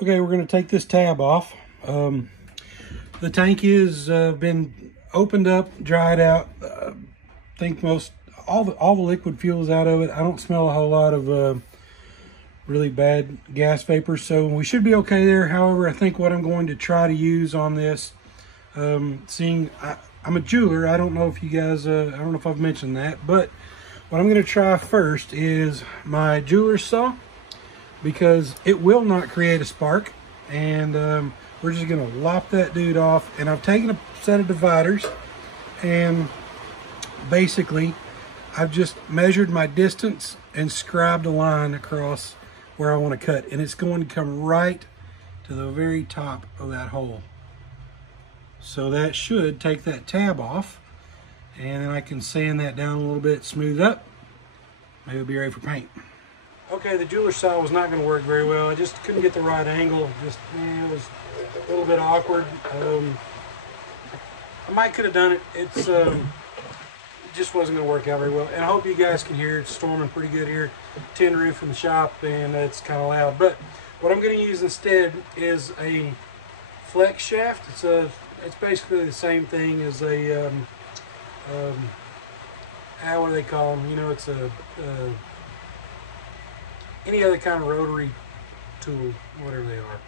Okay, we're going to take this tab off. The tank is been opened up, dried out. I think all the liquid fuels out of it. I don't smell a whole lot of really bad gas vapors, so we should be okay there. However, I think what I'm going to try to use on this, seeing I'm a jeweler, I don't know if you guys, I don't know if I've mentioned that, but what I'm going to try first is my jeweler's saw, because it will not create a spark, and we're just going to lop that dude off. And I've taken a set of dividers, and basically I've just measured my distance and scribed a line across where I want to cut, and it's going to come right to the very top of that hole. So that should take that tab off, and then I can sand that down a little bit, smooth up. Maybe it'll be ready for paint. Okay, the jeweler's saw was not going to work very well. I just couldn't get the right angle. It was a little bit awkward. I might could have done it. It just wasn't going to work out very well. And I hope you guys can hear it. It's storming pretty good here. Tin roof in the shop, and it's kind of loud. But what I'm going to use instead is a flex shaft. It's basically the same thing as a what do they call them? You know, it's any other kind of rotary tool, whatever they are.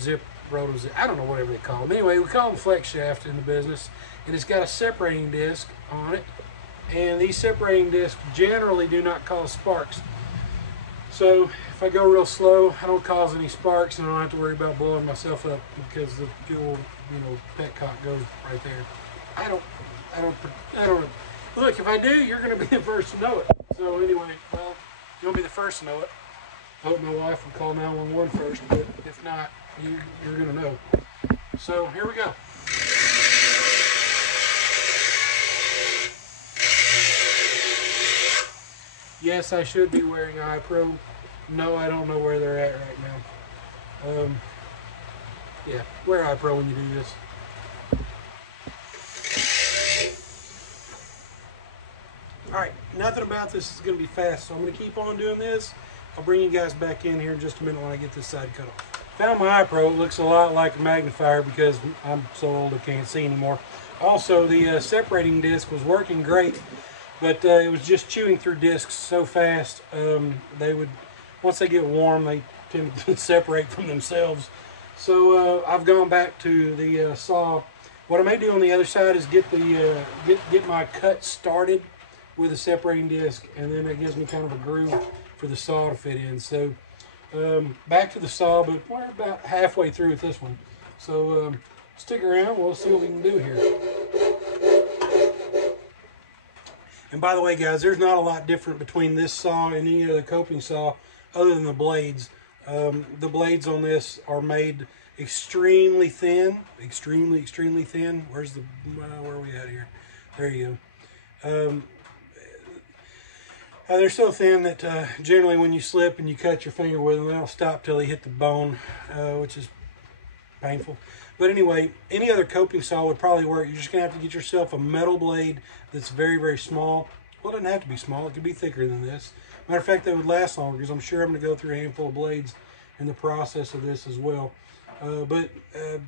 Zip, roto zip, I don't know, whatever they call them. Anyway, we call them flex shaft in the business, and it's got a separating disc on it, and these separating discs generally do not cause sparks. So if I go real slow, I don't cause any sparks, and I don't have to worry about blowing myself up because the old, petcock goes right there. I don't. Look, if I do, you're going to be the first to know it. So anyway, well, you'll be the first to know it. I hope my wife will call 911 first, but if not, you're going to know. So here we go. Yes, I should be wearing iPro. No, I don't know where they're at right now. Yeah, wear iPro when you do this. Alright, nothing about this is going to be fast, so I'm going to keep on doing this. I'll bring you guys back in here in just a minute when I get this side cut off. Found my iPro. It looks a lot like a magnifier because I'm so old I can't see anymore. Also, the separating disc was working great, but it was just chewing through discs so fast. Once they get warm, they tend to separate from themselves. So I've gone back to the saw. What I may do on the other side is get my cut started with a separating disc, and then that gives me kind of a groove for the saw to fit in. So back to the saw, but we're about halfway through with this one. So stick around, we'll see what we can do here. And by the way, guys, there's not a lot different between this saw and any other coping saw other than the blades. The blades on this are made extremely thin, extremely thin. Where are we at here? There you go. They're so thin that generally when you slip and you cut your finger with them, they'll stop till they hit the bone, which is painful. But anyway, any other coping saw would probably work. You're just going to have to get yourself a metal blade that's very small. Well, it doesn't have to be small. It could be thicker than this. Matter of fact, they would last longer, because I'm sure I'm going to go through a handful of blades in the process of this as well. But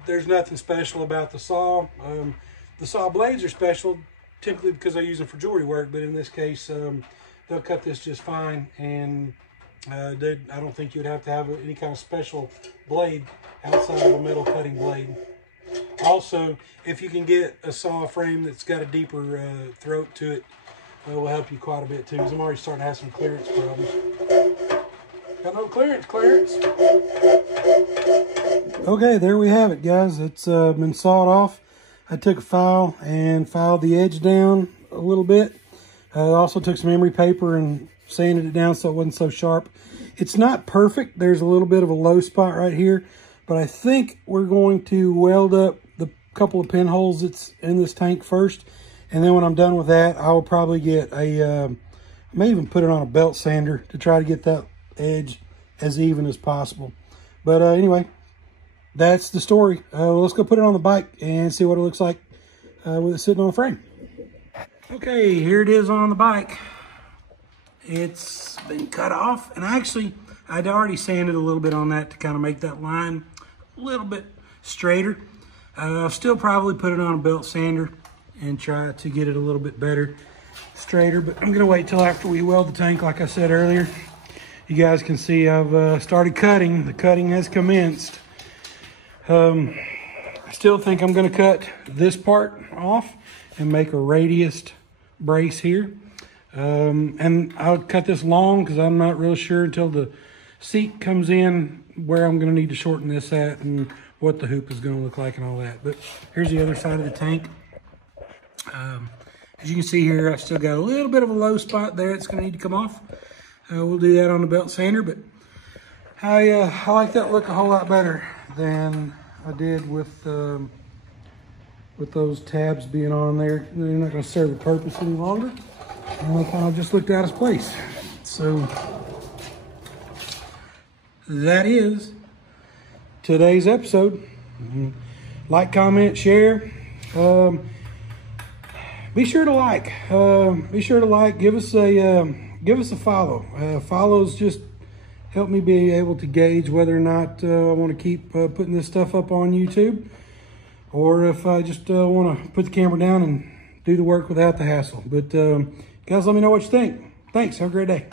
there's nothing special about the saw. The saw blades are special typically because I use them for jewelry work, but in this case, they'll cut this just fine, and I don't think you'd have to have any kind of special blade outside of a metal cutting blade. Also, if you can get a saw frame that's got a deeper throat to it, will help you quite a bit too, because I'm already starting to have some clearance problems. Got no clearance. Okay, there we have it, guys. It's been sawed off. I took a file and filed the edge down a little bit. I also took some emery paper and sanded it down so it wasn't so sharp. It's not perfect. There's a little bit of a low spot right here, but I think we're going to weld up the couple of pinholes that's in this tank first, and then when I'm done with that, I'll probably get I may even put it on a belt sander to try to get that edge as even as possible. But anyway, that's the story. Let's go put it on the bike and see what it looks like with it sitting on the frame. Okay, here it is on the bike. It's been cut off, and I I'd already sanded a little bit on that to kind of make that line a little bit straighter. I'll still probably put it on a belt sander and try to get it a little bit better, straighter, but I'm gonna wait till after we weld the tank like I said earlier. You guys can see I've started cutting. The cutting has commenced. I still think I'm gonna cut this part off and make a radius brace here. And I'll cut this long because I'm not real sure until the seat comes in where I'm gonna need to shorten this at and what the hoop is gonna look like and all that. But here's the other side of the tank. As you can see here, I've still got a little bit of a low spot there. It's gonna need to come off. We'll do that on the belt sander, but I like that look a whole lot better than I did with those tabs being on there. They're not gonna serve a purpose any longer. And it kind of just looked out of place. So that is today's episode. Like, comment, share. Be sure to like. Give us a follow. Follows just help me be able to gauge whether or not I want to keep putting this stuff up on YouTube, or if I just want to put the camera down and do the work without the hassle. But guys, let me know what you think. Thanks. Have a great day.